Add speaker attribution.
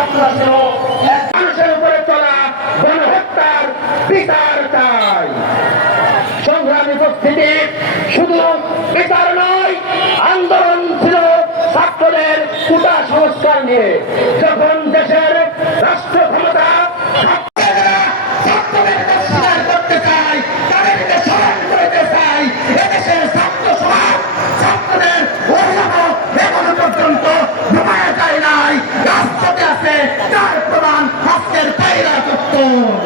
Speaker 1: আমরা ছিল এক মানুষের উপরে চলা গণহত্যার বিচার চাই। নয়, আন্দোলন ছিল ছাত্রদের কুটা সংস্কার নিয়ে। যখন ক্ষমতা Pato!